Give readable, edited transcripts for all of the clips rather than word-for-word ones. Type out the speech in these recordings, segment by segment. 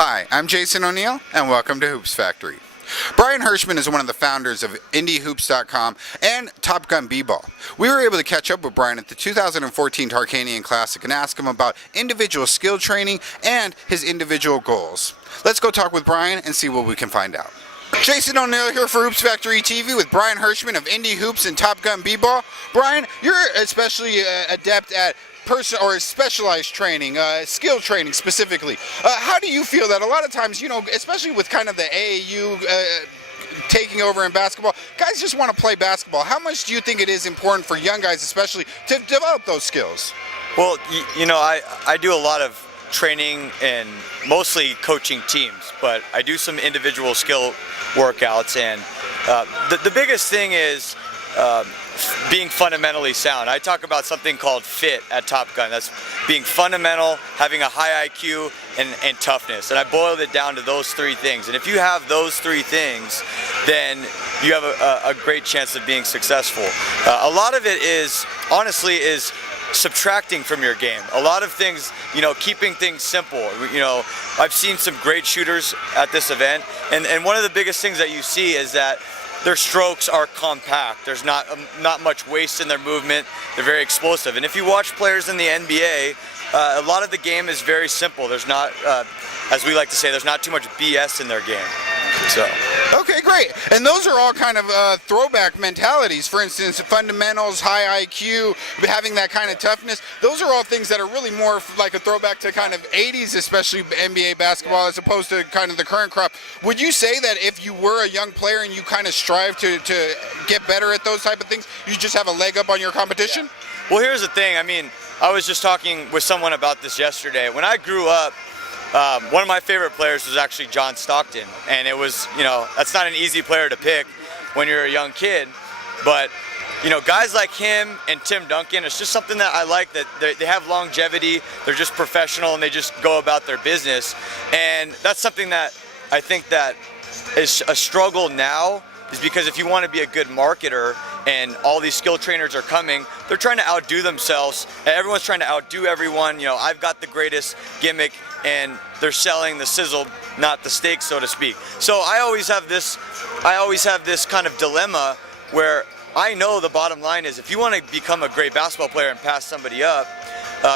Hi, I'm Jason O'Neill, and welcome to Hoops Factory. Brian Hershman is one of the founders of IndieHoops.com and TopGunBBall. We were able to catch up with Brian at the 2014 Tarkanian Classic and ask him about individual skill training and his individual goals. Let's go talk with Brian and see what we can find out. Jason O'Neill here for Hoops Factory TV with Brian Hershman of IndieHoops and TopGunBBall. Brian, you're especially adept at specialized training, skill training specifically. How do you feel that a lot of times, especially with kind of the AAU taking over in basketball, guys just want to play basketball. How much do you think it is important for young guys especially to develop those skills? Well, I do a lot of training and mostly coaching teams, but I do some individual skill workouts, and the biggest thing is being fundamentally sound. I talk about something called FIT at Top Gun. That's being fundamental, having a high IQ, and toughness. And I boiled it down to those three things. And if you have those three things, then you have a great chance of being successful. A lot of it is, honestly, is subtracting from your game. A lot of things, keeping things simple. I've seen some great shooters at this event, and one of the biggest things that you see is that their strokes are compact. There's not much waste in their movement. They're very explosive. And if you watch players in the NBA, a lot of the game is very simple. There's not, as we like to say, there's not too much BS in their game. Okay, great. And those are all kind of throwback mentalities. For instance, fundamentals, high IQ, having that kind of toughness. Those are all things that are really more like a throwback to kind of 80s, especially NBA basketball, as opposed to kind of the current crop. Would you say that if you were a young player and you kind of strive to get better at those type of things, you just have a leg up on your competition? Yeah. Well, here's the thing. I was just talking with someone about this yesterday. When I grew up, one of my favorite players was actually John Stockton, and it was, that's not an easy player to pick when you're a young kid, but guys like him and Tim Duncan, it's just something that I like, that they have longevity, they're just professional, and they just go about their business. And that's something that I think that is a struggle now, is because if you want to be a good marketer and all these skill trainers are coming, they're trying to outdo themselves, and everyone's trying to outdo everyone. I've got the greatest gimmick, and they're selling the sizzle, not the steak, so to speak. So I always have this kind of dilemma where I know the bottom line is, if you want to become a great basketball player and pass somebody up,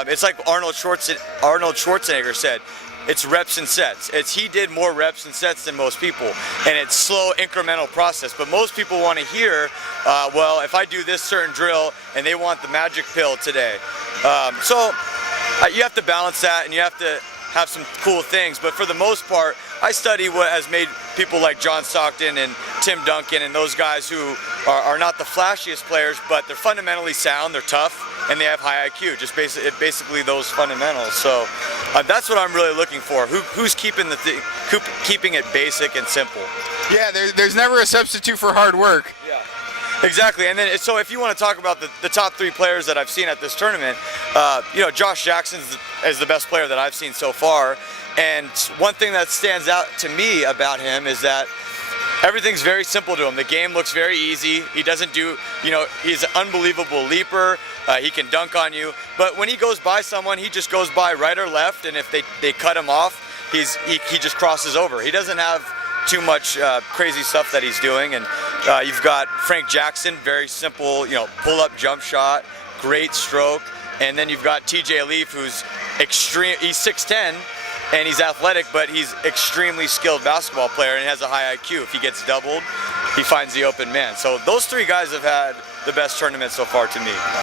it's like Arnold Schwarzenegger said, it's reps and sets. He did more reps and sets than most people, and it's slow incremental process. But most people want to hear, well, if I do this certain drill, and they want the magic pill today. So you have to balance that, and you have to have some cool things. But for the most part, I study what has made people like John Stockton and Tim Duncan and those guys who are not the flashiest players, but they're fundamentally sound, they're tough, and they have high IQ. Just basically those fundamentals. So that's what I'm really looking for. Who's keeping keeping it basic and simple? Yeah, there's never a substitute for hard work. Yeah. Exactly, and then so if you want to talk about the top three players that I've seen at this tournament, Josh Jackson is the best player that I've seen so far, and one thing that stands out to me about him is that everything's very simple to him. The game looks very easy. He doesn't do, he's an unbelievable leaper. He can dunk on you, but when he goes by someone, he just goes by right or left, and if they cut him off, he just crosses over. He doesn't have too much crazy stuff that he's doing. And you've got Frank Jackson, very simple, pull-up jump shot, great stroke. And then you've got TJ Leaf, who's extreme. He's 6'10", and he's athletic, but he's extremely skilled basketball player and has a high IQ. If he gets doubled, he finds the open man. So those three guys have had the best tournament so far to me.